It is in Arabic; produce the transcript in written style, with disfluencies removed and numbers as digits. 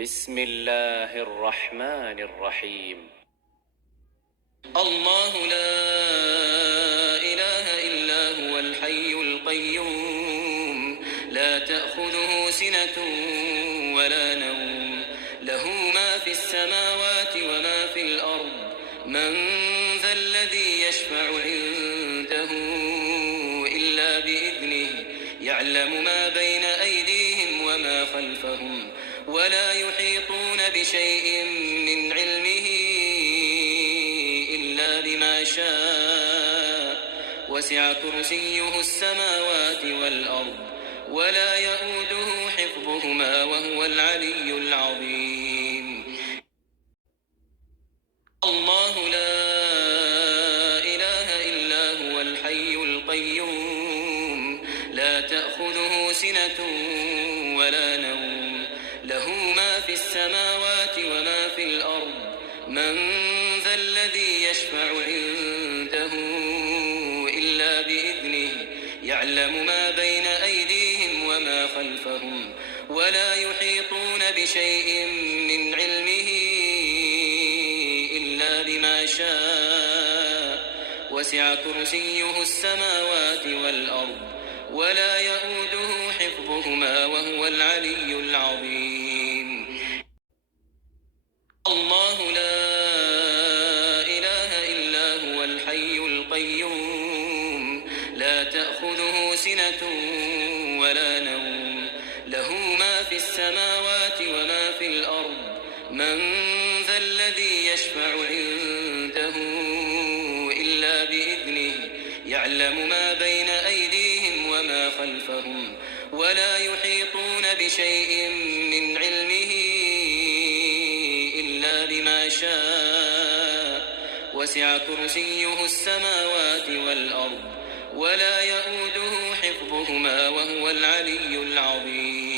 بسم الله الرحمن الرحيم. الله لا إله إلا هو الحي القيوم لا تأخذه سنة ولا نوم له ما في السماوات وما في الأرض من ذا الذي يشفع عنده إلا بإذنه يعلم ما بين أيديهم وما خلفهم ولا يحيطون بشيء من علمه إلا بما شاء وسع كرسيه السماوات والأرض ولا يؤوده حفظهما وهو العلي العظيم. الله لا إله إلا هو الحي القيوم لا تأخذه سنة ولا نوم له ما في السماوات وما في الأرض من ذا الذي يشفع عنده إلا بإذنه يعلم ما بين أيديهم وما خلفهم ولا يحيطون بشيء من علمه إلا بما شاء وسع كرسيه السماوات والأرض ولا يؤوده حفظهما وهو العلي العظيم. الله لا إله إلا هو الحي القيوم لا تأخذه سنة ولا نوم له ما في السماوات وما في الأرض من ذا الذي يشفع عنده إلا بإذنه يعلم ما بين أيديهم وما خلفهم ولا يحيطون بشيء من علمه إلا بما شاء وسع كرسيه السماوات والأرض ولا يؤوده حفظهما وهو العلي العظيم.